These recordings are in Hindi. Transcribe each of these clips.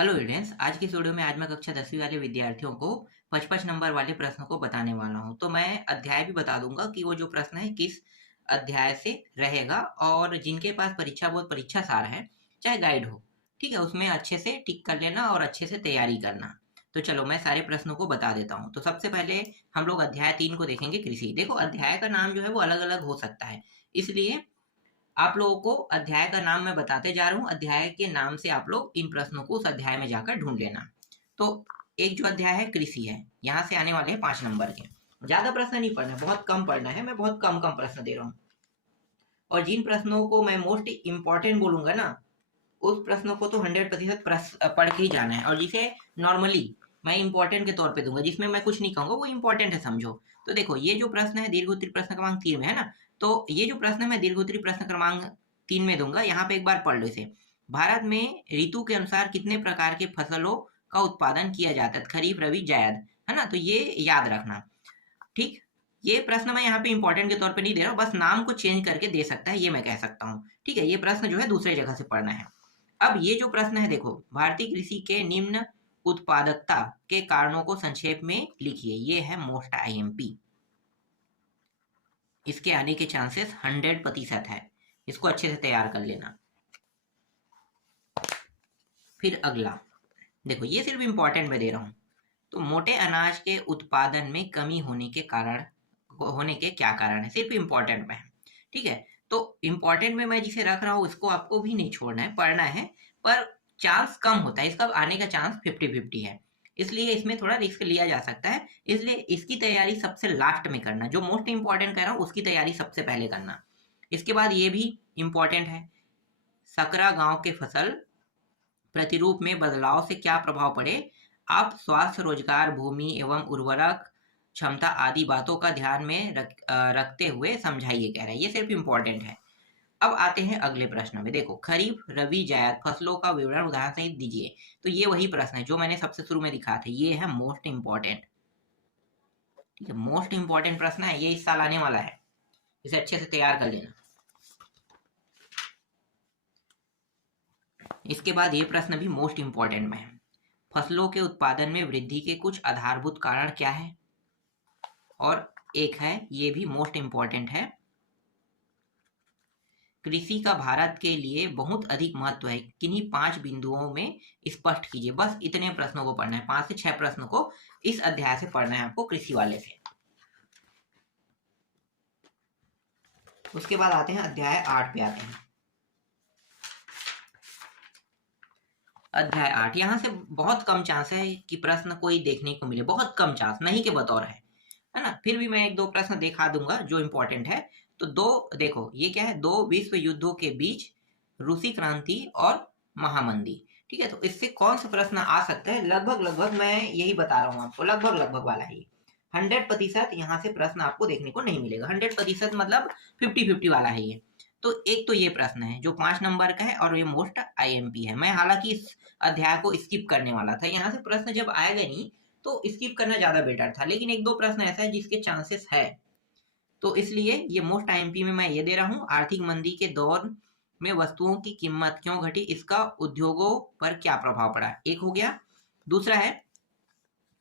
हेलो स्टूडेंट्स, आज की इस वीडियो में आज मैं कक्षा 10वीं वाले विद्यार्थियों को 55 नंबर वाले प्रश्नों को बताने वाला हूं। तो मैं अध्याय भी बता दूंगा कि वो जो प्रश्न है किस अध्याय से रहेगा, और जिनके पास परीक्षा बोर्ड परीक्षा सार है, चाहे गाइड हो, ठीक है, उसमें अच्छे से टिक कर लेना और अच्छे से तैयारी करना। तो चलो मैं सारे प्रश्नों को बता देता हूँ। तो सबसे पहले हम लोग अध्याय 3 को देखेंगे, कृषि। देखो, अध्याय का नाम जो है वो अलग अलग हो सकता है, इसलिए आप लोगों को अध्याय का नाम मैं बताते जा रहा हूँ। अध्याय के नाम से आप लोग इन प्रश्नों को उस अध्याय में जाकर ढूंढ लेना। तो एक जो अध्याय है कृषि है, यहाँ से आने वाले हैं 5 नंबर के। ज्यादा प्रश्न नहीं पढ़ना है, बहुत कम पढ़ना है, मैं बहुत कम कम प्रश्न दे रहा हूँ। और जिन प्रश्नों को मैं मोस्ट इंपॉर्टेंट बोलूंगा ना, उस प्रश्नों को तो 100% पढ़ के ही जाना है। और जिसे नॉर्मली मैं इंपॉर्टेंट के तौर पे दूंगा, जिसमें मैं कुछ नहीं कहूंगा, वो इंपॉर्टेंट है समझो। तो देखो, ये जो प्रश्न है दीर्घ उत्तरी प्रश्न क्रमांक 3 में है ना, तो ये जो प्रश्न है मैं दीर्घ उत्तरी प्रश्न क्रमांक 3 में दूंगा। यहाँ पे एक बार पढ़ लो इसे। भारत में ऋतु के अनुसार कितने प्रकार के फसलों का उत्पादन किया जाता है? खरीफ, रबी, जायद, है ना। तो ये याद रखना, ठीक। ये प्रश्न मैं यहाँ पे इंपॉर्टेंट के तौर पे नहीं दे रहा हूँ, बस नाम को चेंज करके दे सकता है, ये मैं कह सकता हूँ, ठीक है। ये प्रश्न जो है दूसरे जगह से पढ़ना है। अब ये जो प्रश्न है, देखो, भारतीय कृषि के निम्न उत्पादकता के कारणों को संक्षेप में लिखिए। ये है मोस्ट आईएमपी। इसके आने के चांसेस 100% है। इसको अच्छे से तैयार कर लेना। फिर अगला देखो, ये सिर्फ इंपॉर्टेंट में दे रहा हूं। तो मोटे अनाज के उत्पादन में कमी होने के क्या कारण है? सिर्फ इंपॉर्टेंट में है, ठीक है। तो इंपॉर्टेंट में मैं जिसे रख रहा हूँ उसको आपको भी नहीं छोड़ना है, पढ़ना है। पर चांस कम होता है, इसका आने का चांस 50-50 है, इसलिए इसमें थोड़ा रिस्क लिया जा सकता है। इसलिए इसकी तैयारी सबसे लास्ट में करना। जो मोस्ट इंपॉर्टेंट कह रहा हूँ उसकी तैयारी सबसे पहले करना। इसके बाद ये भी इंपॉर्टेंट है, सकरा गांव के फसल प्रतिरूप में बदलाव से क्या प्रभाव पड़े? आप स्वास्थ्य, रोजगार, भूमि एवं उर्वरक क्षमता आदि बातों का ध्यान में रखते हुए समझाइए, कह रहे हैं। ये सिर्फ इंपॉर्टेंट है। अब आते हैं अगले प्रश्न में। देखो, खरीफ, रबी, जायद फसलों का विवरण उदाहरण सहित दीजिए। तो ये वही प्रश्न है जो मैंने सबसे शुरू में दिखा था। ये है मोस्ट इंपॉर्टेंट, ठीक है। मोस्ट इंपॉर्टेंट प्रश्न है, ये इस साल आने वाला है, इसे अच्छे से तैयार कर लेना। इसके बाद ये प्रश्न भी मोस्ट इंपॉर्टेंट में है, फसलों के उत्पादन में वृद्धि के कुछ आधारभूत कारण क्या है? और एक है, ये भी मोस्ट इंपॉर्टेंट है, कृषि का भारत के लिए बहुत अधिक महत्व है, किन्हीं 5 बिंदुओं में स्पष्ट कीजिए। बस इतने प्रश्नों को पढ़ना है, 5 से 6 प्रश्नों को इस अध्याय से पढ़ना है आपको, कृषि वाले से। उसके बाद आते हैं अध्याय 8 पे आते हैं। अध्याय 8, यहाँ से बहुत कम चांस है कि प्रश्न कोई देखने को मिले, बहुत कम चांस, नहीं के बतौर है ना। फिर भी मैं एक दो प्रश्न दिखा दूंगा जो इंपॉर्टेंट है। तो दो, देखो ये क्या है, 2 विश्व युद्धों के बीच रूसी क्रांति और महामंदी, ठीक है। तो इससे कौन सा प्रश्न आ सकता है? लगभग लगभग मैं यही बता रहा हूँ आपको, लगभग लगभग वाला ही। 100% यहाँ से प्रश्न आपको देखने को नहीं मिलेगा। 100% मतलब 50-50 वाला है ये। तो एक तो ये प्रश्न है जो 5 नंबर का है, और ये मोस्ट आईएमपी है। मैं हालांकि इस अध्याय को स्किप करने वाला था, यहाँ से प्रश्न जब आएगा नहीं तो स्किप करना ज्यादा बेटर था, लेकिन एक दो प्रश्न ऐसा है जिसके चांसेस है, तो इसलिए ये मोस्ट आईएमपी में मैं ये दे रहा हूँ। आर्थिक मंदी के दौर में वस्तुओं की कीमत क्यों घटी, इसका उद्योगों पर क्या प्रभाव पड़ा? एक हो गया। दूसरा है,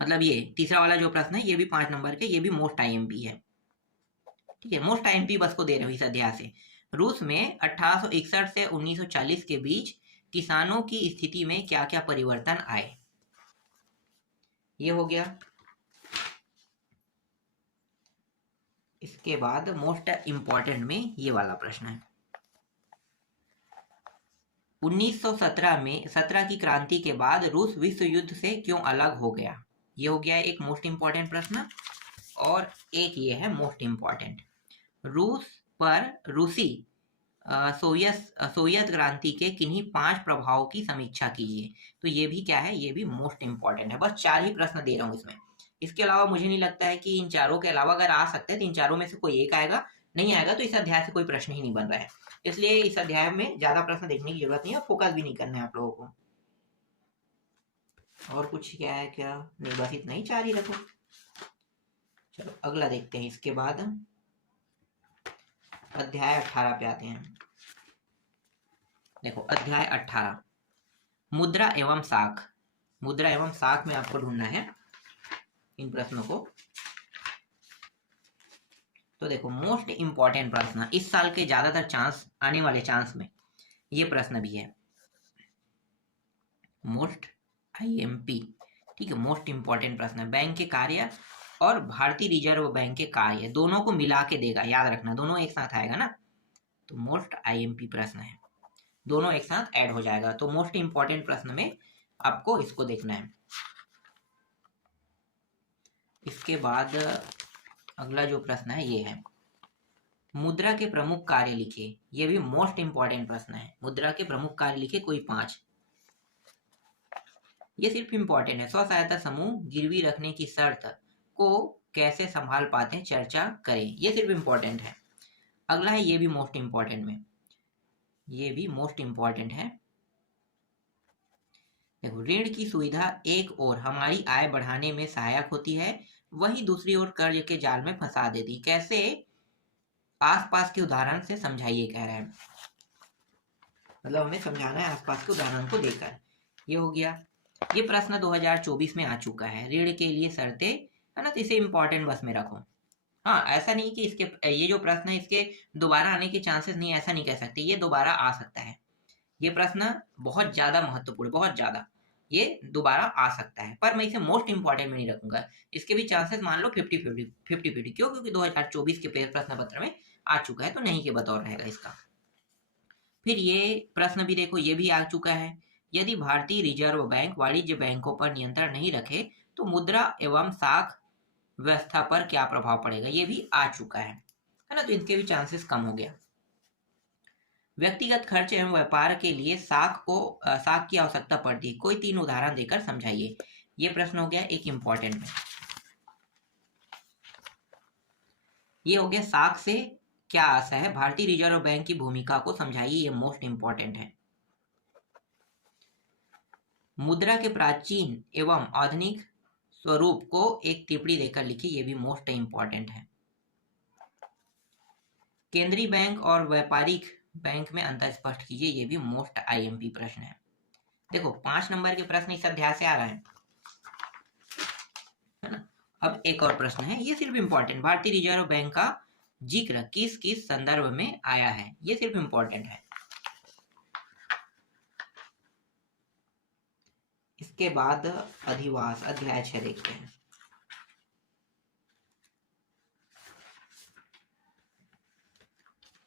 मतलब ये तीसरा वाला जो प्रश्न है ये भी 5 नंबर के, ये भी मोस्ट आईएमपी है, ठीक है। मोस्ट आईएमपी बस को दे रहे हो इस अध्याय से। रूस में 1861 से 1940 के बीच किसानों की स्थिति में क्या क्या परिवर्तन आए? ये हो गया। इसके बाद मोस्ट इंपॉर्टेंट में ये वाला प्रश्न है, 1917 में 17 की क्रांति के बाद रूस विश्व युद्ध से क्यों अलग हो गया? ये हो गया एक मोस्ट इंपॉर्टेंट प्रश्न। और एक ये है मोस्ट इंपॉर्टेंट, रूस पर रूसी सोवियत क्रांति के किन्हीं 5 प्रभावों की समीक्षा कीजिए। तो ये भी क्या है, ये भी मोस्ट इंपॉर्टेंट है। बस 4 ही प्रश्न दे रहा हूँ इसमें। इसके अलावा मुझे नहीं लगता है कि इन चारों के अलावा अगर आ सकते हैं तो इन चारों में से कोई एक आएगा, नहीं आएगा तो इस अध्याय से कोई प्रश्न ही नहीं बन रहा है। इसलिए इस अध्याय में ज्यादा प्रश्न देखने की जरूरत नहीं है, फोकस भी नहीं करना है आप लोगों को। और कुछ क्या है क्या? नहीं, बस इतना ही, 4 ही रखो। चलो अगला देखते हैं। इसके बाद अध्याय 18 पे आते हैं। देखो, अध्याय 18, मुद्रा एवं साख, मुद्रा एवं साख में आपको ढूंढना है इन प्रश्नों को। तो देखो मोस्ट इंपॉर्टेंट प्रश्न इस साल के ज्यादातर चांस आने वाले चांस में ये प्रश्न भी है, मोस्ट आईएमपी, ठीक है, मोस्ट इंपॉर्टेंट प्रश्न है। बैंक के कार्य और भारतीय रिजर्व बैंक के कार्य दोनों को मिला के देगा, याद रखना दोनों एक साथ आएगा ना, तो मोस्ट आईएमपी प्रश्न है, दोनों एक साथ ऐड हो जाएगा। तो मोस्ट इंपॉर्टेंट प्रश्न में आपको इसको देखना है। इसके बाद अगला जो प्रश्न है ये है, मुद्रा के प्रमुख कार्य लिखे, ये भी मोस्ट इंपॉर्टेंट प्रश्न है। मुद्रा के प्रमुख कार्य लिखे कोई 5, ये सिर्फ इंपॉर्टेंट है। स्व सहायता समूह गिरवी रखने की शर्त को कैसे संभाल पाते हैं, चर्चा करें, ये सिर्फ इंपॉर्टेंट है। अगला है, ये भी मोस्ट इंपॉर्टेंट में, ये भी मोस्ट इंपॉर्टेंट है। देखो, ऋण की सुविधा एक ओर हमारी आय बढ़ाने में सहायक होती है, वहीं दूसरी ओर कर्ज के जाल में फंसा देती। कैसे, आसपास के उदाहरण से समझाइए कह रहा है, मतलब हमें समझाना है आसपास के उदाहरण को देखकर। ये हो गया, ये प्रश्न 2024 में आ चुका है, ऋण के लिए शर्तें, है ना, तो इसे इंपॉर्टेंट बस में रखो। हाँ, ऐसा नहीं कि इसके ये जो प्रश्न है इसके दोबारा आने के चांसेस नहीं, ऐसा नहीं कह सकते, ये दोबारा आ सकता है। ये प्रश्न बहुत ज्यादा महत्वपूर्ण, बहुत ज्यादा, ये दोबारा आ सकता है, पर मैं इसे मोस्ट इंपॉर्टेंट में नहीं रखूंगा। इसके भी चांसेस मान लो 50-50 क्यों, क्योंकि 2024 के प्रश्न पत्र में आ चुका है, तो नहीं के बतौर रहेगा इसका। फिर ये प्रश्न भी देखो, ये भी आ चुका है, यदि भारतीय रिजर्व बैंक वाणिज्य बैंकों पर नियंत्रण नहीं रखे तो मुद्रा एवं साख व्यवस्था पर क्या प्रभाव पड़ेगा, ये भी आ चुका है ना, तो इनके भी चांसेस कम हो गया। व्यक्तिगत खर्च एवं व्यापार के लिए साख की आवश्यकता पड़ती है, कोई 3 उदाहरण देकर समझाइए, ये प्रश्न हो गया एक इंपॉर्टेंट में। ये हो गया, साख से क्या आशा है, भारतीय रिजर्व बैंक की भूमिका को समझाइए, ये मोस्ट इंपॉर्टेंट है। मुद्रा के प्राचीन एवं आधुनिक स्वरूप को एक टिप्पणी देकर लिखिए, ये भी मोस्ट इंपॉर्टेंट है। केंद्रीय बैंक और व्यापारिक बैंक में अंतर स्पष्ट कीजिए, ये भी मोस्ट आईएमपी प्रश्न है। देखो 5 नंबर के प्रश्न इस अध्याय से आ रहे हैं, है ना। अब एक और प्रश्न है, ये सिर्फ इंपॉर्टेंट, भारतीय रिजर्व बैंक का जिक्र किस किस संदर्भ में आया है, ये सिर्फ इंपॉर्टेंट है। इसके बाद अधिवास अध्याय 6 देखते हैं।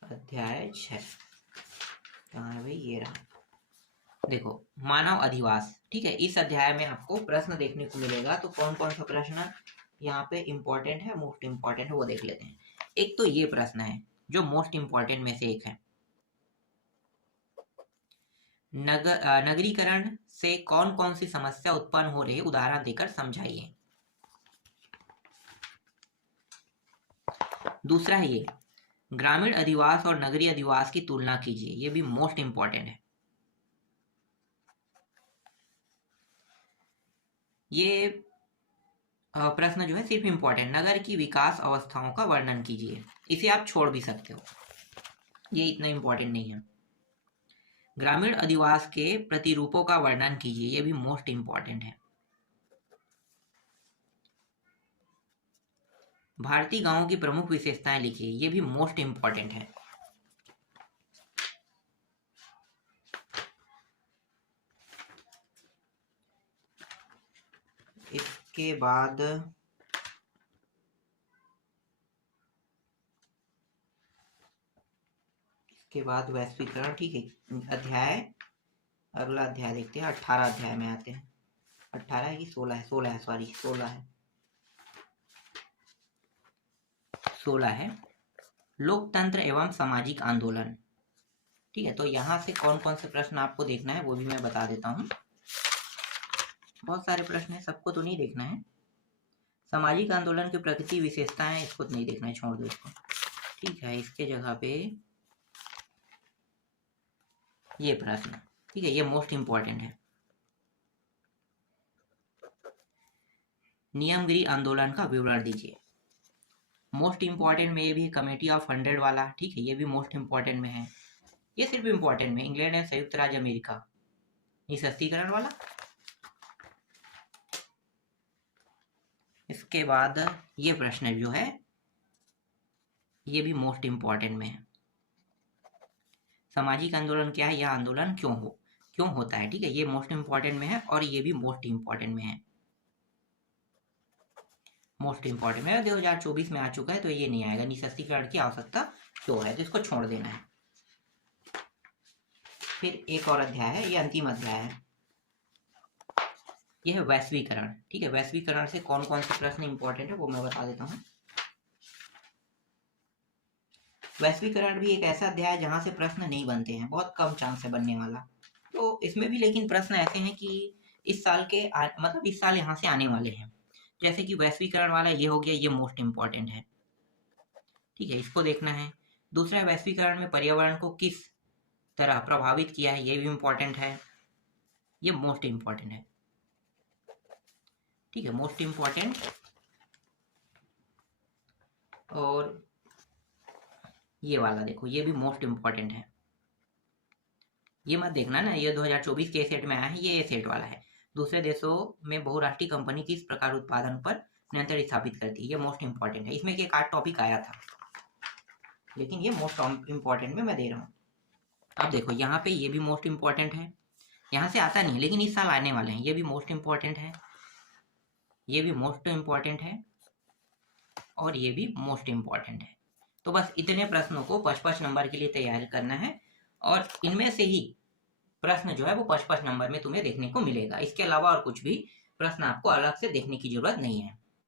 अध्याय 6 कहाँ है भाई, ये रहा, देखो मानव अधिवास, ठीक है। इस अध्याय में आपको प्रश्न देखने को मिलेगा, तो कौन कौन सा प्रश्न यहाँ पे इंपॉर्टेंट है, मोस्ट इंपॉर्टेंट है, वो देख लेते हैं। एक तो ये प्रश्न है जो मोस्ट इंपॉर्टेंट में से एक है, नगरीकरण से कौन कौन सी समस्या उत्पन्न हो रही है, उदाहरण देकर समझाइए। दूसरा है ये, ग्रामीण अधिवास और नगरीय अधिवास की तुलना कीजिए, ये भी मोस्ट इंपॉर्टेंट है। ये प्रश्न जो है सिर्फ इंपॉर्टेंट, नगर की विकास अवस्थाओं का वर्णन कीजिए, इसे आप छोड़ भी सकते हो, ये इतना इंपॉर्टेंट नहीं है। ग्रामीण अधिवास के प्रतिरूपों का वर्णन कीजिए, ये भी मोस्ट इंपॉर्टेंट है। भारतीय गांवों की प्रमुख विशेषताएं लिखिए, ये भी मोस्ट इंपॉर्टेंट है। इसके बाद वैश्वीकरण, ठीक है। अध्याय, अगला अध्याय देखते हैं, 18 अध्याय में आते हैं। 18 है कि 16 है, 16 है, सॉरी 16 है, 16 है, लोकतंत्र एवं सामाजिक आंदोलन, ठीक है। तो यहाँ से कौन कौन से प्रश्न आपको देखना है वो भी मैं बता देता हूँ, बहुत सारे प्रश्न है, सबको तो नहीं देखना है। सामाजिक आंदोलन की प्रकृति विशेषताएं, इसको तो नहीं देखना है, छोड़ दो इसको, ठीक है। इसके जगह पे ये प्रश्न, ठीक है, ये मोस्ट इंपॉर्टेंट है। नियमगिरी आंदोलन का विवरण दीजिए, मोस्ट इंपॉर्टेंट में ये भी कमेटी ऑफ 100 वाला, ठीक है, ये भी मोस्ट इंपॉर्टेंट में है। ये सिर्फ इंपॉर्टेंट में, इंग्लैंड एंड संयुक्त राज्य अमेरिका, निःशस्त्रीकरण वाला। इसके बाद ये प्रश्न जो है ये भी मोस्ट इम्पॉर्टेंट में है। सामाजिक आंदोलन क्या है, यह आंदोलन क्यों होता है, ठीक है, ये मोस्ट इम्पॉर्टेंट में है और ये भी मोस्ट इम्पॉर्टेंट में है। मोस्ट इम्पॉर्टेंट में 2024 में आ चुका है तो ये नहीं आएगा। निःशस्त्रीकरण की आवश्यकता क्यों है, तो इसको छोड़ देना है। फिर एक और अध्याय है, ये अंतिम अध्याय है, ये है वैश्वीकरण, ठीक है। वैश्वीकरण से कौन कौन से प्रश्न इंपॉर्टेंट है वो मैं बता देता हूँ। वैश्वीकरण भी एक ऐसा अध्याय है जहाँ से प्रश्न नहीं बनते हैं, बहुत कम चांस है बनने वाला। तो इसमें भी लेकिन प्रश्न ऐसे हैं कि इस साल के मतलब इस साल यहाँ से आने वाले हैं। जैसे कि वैश्वीकरण वाला ये हो गया, ये मोस्ट इम्पॉर्टेंट है, ठीक है, इसको देखना है। दूसरा, वैश्वीकरण में पर्यावरण को किस तरह प्रभावित किया है, ये भी इम्पॉर्टेंट है, ये मोस्ट इम्पॉर्टेंट है, ठीक है, मोस्ट इम्पॉर्टेंट। और ये वाला देखो, ये भी मोस्ट इम्पॉर्टेंट है, ये मत देखना ना, ये 2024 के सेट में आया है, ये सेट वाला है। दूसरे देशों में बहुराष्ट्रीय कंपनी किस प्रकार उत्पादन पर नियंत्रण स्थापित करती है, ये मोस्ट इम्पॉर्टेंट है। इसमें एक आध टॉपिक आया था लेकिन ये मोस्ट इम्पॉर्टेंट में मैं दे रहा हूँ। अब देखो यहाँ पे ये भी मोस्ट इम्पॉर्टेंट है, यहाँ से आता नहीं है लेकिन इस साल आने वाले हैं, ये भी मोस्ट इम्पॉर्टेंट है, ये भी मोस्ट इम्पॉर्टेंट है और ये भी मोस्ट इम्पॉर्टेंट है। तो बस इतने प्रश्नों को 55 नंबर के लिए तैयार करना है और इनमें से ही प्रश्न जो है वो 55 नंबर में तुम्हें देखने को मिलेगा। इसके अलावा और कुछ भी प्रश्न आपको अलग से देखने की जरूरत नहीं है।